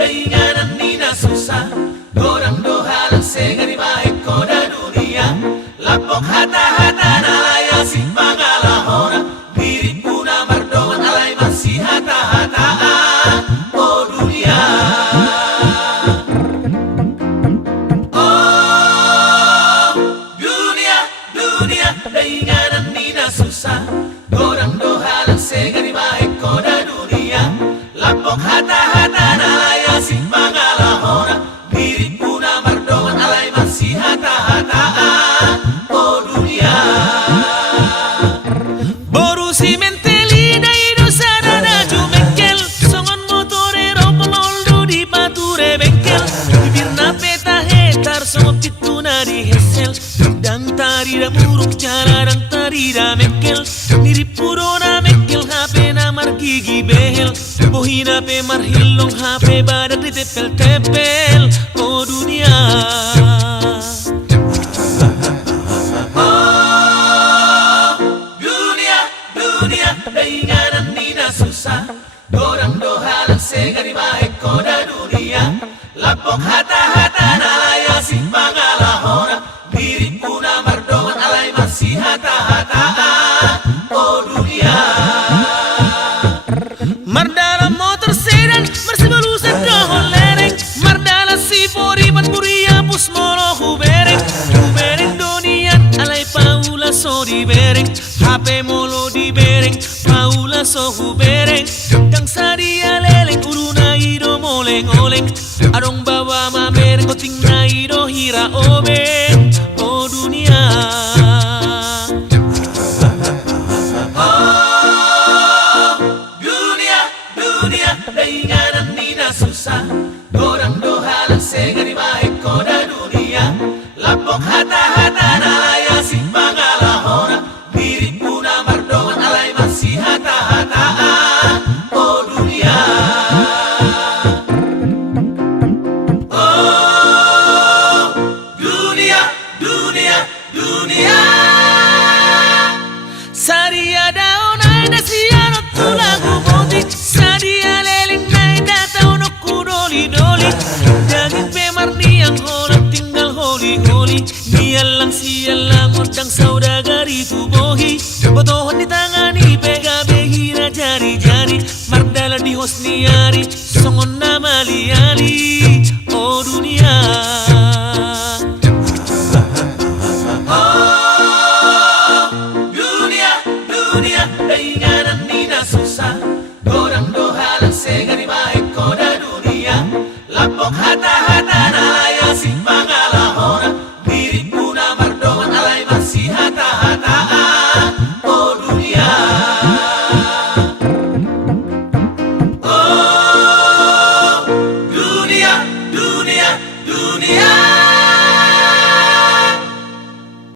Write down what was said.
dainganan ni na susah. Dorang dohalan segari baik koda dunia. Lapok hata-hata nalaya si pangalahona. Mirip puna mardoan alay masih hata-hataan. Oh dunia, oh dunia, dunia, dainganan ni na susah. Dorang dohalan segari baik koda dunia. Lapok hata-hata nalaya si pangalahona. Mirip puna mardoan alay masih hata-hataan. Oh dunia, boru si mentelina ido sana na jumengkel. Songon motorero peloldo di pature bengkel. Bibir na peta hetar songo pituna di hesel. Dan tarida muruk cara dan tarida mengkel. Mirip purona mengkel HP na margigi behel. Bohina pe marhilong HP badak di tepel-tepel. Oh dunia, oh dunia, dunia, dainganan ni na susah. Dorang dohalan segari baik koda dunia. Lapok hata-hata nalaya si pangalahona. Mirip puna mardoan alay masih hata-hataan. Oh dunia, mardala motor sedan marsibalusan kaholereng. Mardala si fori matburia pus molo hubereng. Hubereng donian alay paula so di bereng. HP molo di bereng paula so hubereng. Dang sadia leleng uruna ido moleng-oleng. Adong bawa mamereng koting na ido hira obeng. Oh dunia, oh dunia, dunia, dainganan ni na susah. Dorang dohalan segari baik koda dunia. Lapok hata-hata